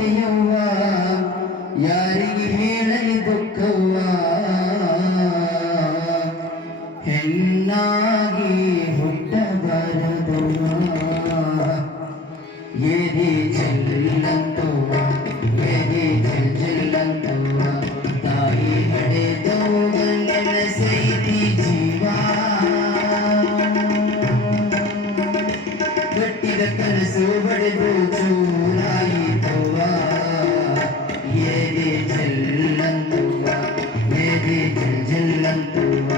ಕಥೆಯವ್ವ ಯಾರಿಗೆ ಹೇಳಲಿ ದುಃಖವ್ವ ಹೆಣ್ಣಾಗಿ ಹುಟ್ಟಬಾರದವ್ವ ಎದೆ ಚೆಲ್ಲಂತವ್ವ ಎದೆ ಚೆಲ್ಲಂತವ್ವ ತಾಯಿ ಹಡೆದವ್ವ ನೆನಸೈತಿ ಜೀವ ಗಟ್ಟಿದ ಕನಸು ಬಡಿದು ಚೂರಾಯಿತವ್ವ ಎದೆ ಚೆಲ್ಲಂತವ್ವ ಎದೆ ಚೆಲ್ಲಂತವ್ವ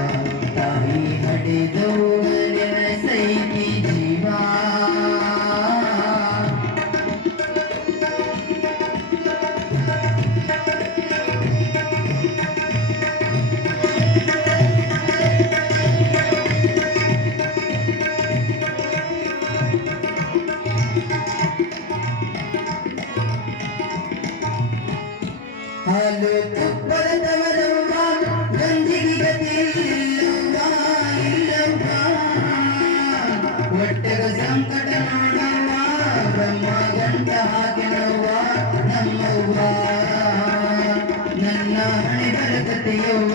ತಾಯಿ ಹಡೆದವ್ವ ನೆನಸೈತಿ ಜೀವ ಹಾಲು ತುಪ್ಪದ ತವರವ್ವ ಗಂಜಿಗೆ ಗತಿಯಿಲ್ಲವ್ವ ಇಲ್ಲವ್ವ ಹೊಟ್ಟೆಗ ಸಂಕಟ ನೋಡವ್ವ ಬ್ರಹ್ಮ ಗಂಟ ಹಾಕಿನವ್ವ ನಮ್ಮವ್ವ ನನ್ನ ಹಣೆ ಬರಕತೆಯವ್ವ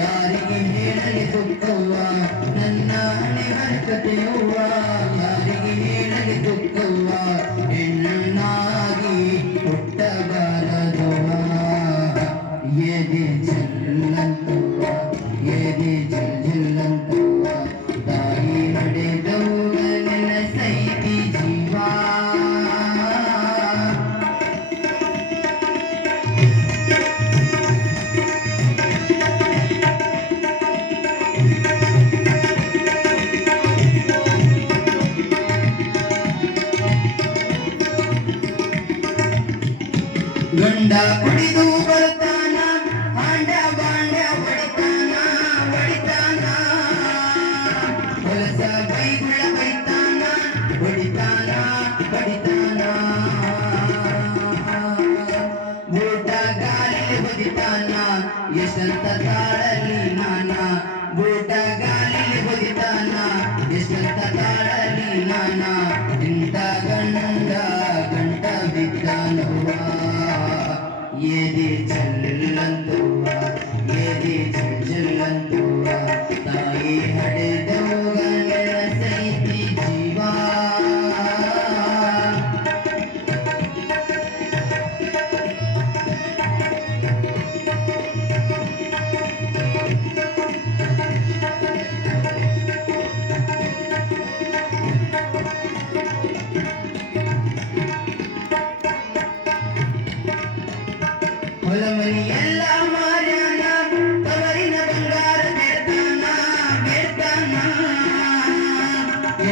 ಯಾರಿಗೆ ಹೇಳಲಿ ದುಃಖವ್ವ ನನ್ನ ಹಣೆ ಬರಕತೆಯವ್ವ ಯಾರಿಗೆ ಹೇಳಲಿ ದುಃಖವ್ವ ಹೆಣ್ಣಾಗಿ ಹುಟ್ಟಬಾರದವ್ವ ಎದೆ ಚೆಲ್ಲಂತವ್ವ ಎದೆ ಚೆಲ್ಲಂತವ್ವ ತಾಯಿ ಹಡೆದವ್ವ ನೆನಸೈತಿ ಜೀವ ಗಂಡ ಕುಡಿದು ಬರ್ತಾನ ಹಾಂಡ ಬಾಂಡ ಹೊಡಿತಾನ ಹೊಲಸ ಬೈಗುಳ ಬೈತಾನ ಹೊಡಿತಾನ ಊಟ ಗಾಳಿ ಹೊದಿತಾನ ಎಷ್ಟಂತ ತಾಳಲಿ ನಾನ ಊಟ ಗಾಳಿ ಹೊದಿತಾನ ಎಷ್ಟಂತ ತಾಳಲಿ ನಾನ ಇಂಥ ಗಂಡ ಬಿದ್ದಾನವ್ವ ಎದೆ ಚೆಲ್ಲಂತವ್ವ ಎದೆ ಚೆಲ್ಲಂತವ್ವ ತಾಯಿ ಹಡೆದವ್ವ ನೆನಸೈತಿ ಜೀವ ಹೊಲಮನಿ ಎಲ್ಲ ಮಾರ್ಯಾನ ತವರಿನ ಬಂಗಾರ ಬೇಡ್ತಾನ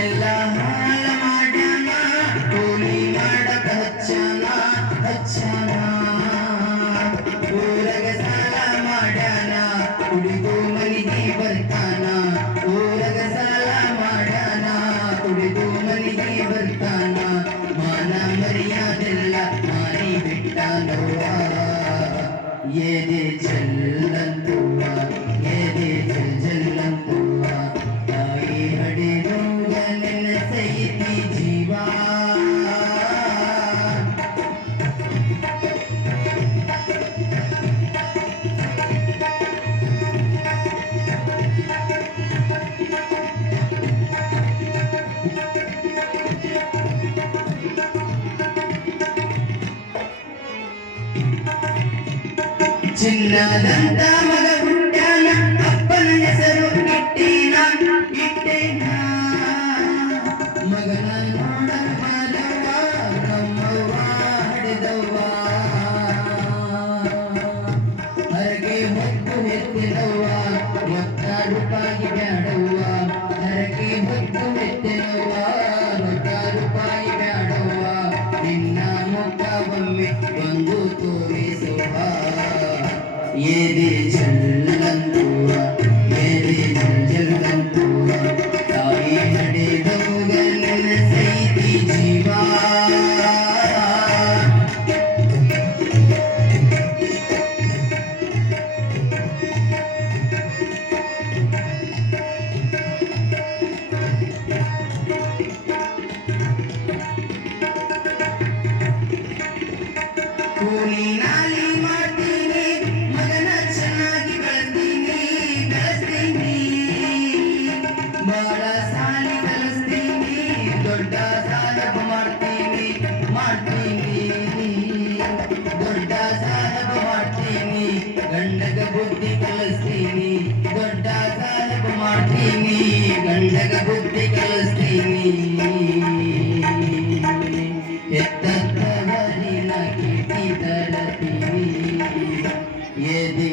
ಎಲ್ಲ ಹಾಳ ಮಾಡ್ಯಾನ ಕೂಲಿ ಮಾಡಕ ಹಚ್ಚಾನ ಊರಗ ಸಾಲ ಮಾಡ್ಯಾನ ಕುಡಿದು ಮನಿಗೆ ಬರ್ತಾನ ಊರಗ ಸಾಲ ಮಾಡ್ಯಾನ ಕುಡಿದು ಮನಿಗೆ ಬರ್ತಾನ ಮಾನ ಮರ್ಯಾದೆಲ್ಲ ಮಾರಿ ಬಿಟ್ಟಾನವ್ವ ಎದೆ ಚೆಲ್ಲಂತವ್ವ ಎದೆ ಚೆಲ್ಲಂತವ್ವ ತಾಯಿ ಹಡೆದವ್ವ ನೆನಸೈತಿ ಜೀವ ಚಿನ್ನದಂತ ಮಗ ಹುಟ್ಟ್ಯಾನ ಅಪ್ಪನ ಹೆಸರು ಇಟ್ಟೇನ ಮಗನ ನೋಡ ಬಾರವ್ವ ನಮ್ಮವ್ವ ಹಡೆದವ್ವ ಹರಗೆ ಹೊತ್ತು ಎತ್ತಿನವ್ವ ₹1 ಬ್ಯಾಡವ್ವ ಹರಗೆ ಹೊತ್ತು ಎತ್ತಿನವ್ವ ₹1 ಬ್ಯಾಡವ್ವ ನಿನ್ನ ಮುಖವೊಮ್ಮೆ ಒಂದು ತೋರಿಸುವ ಎದೆ ಚೆಲ್ಲಂತವ್ವ ಎದೆ ಚೆಲ್ಲಂತವ್ವ ತಾಯಿ ಹಡೆದವ್ವ ನೆನಸೈತಿ ಜೀವ ಬುದ್ಧಿ ಕಲಿಸ್ತೀನಿ ದೊಡ್ಡ ಸಾಲಕ ಮಾಡ್ತೀನಿ ಗಂಡಗ ಬುದ್ಧಿ ಕಲಿಸ್ತೀನಿ ಎತ್ತವರಿನ ಕೀರ್ತಿ ತರತೀನಿ ಎದೆ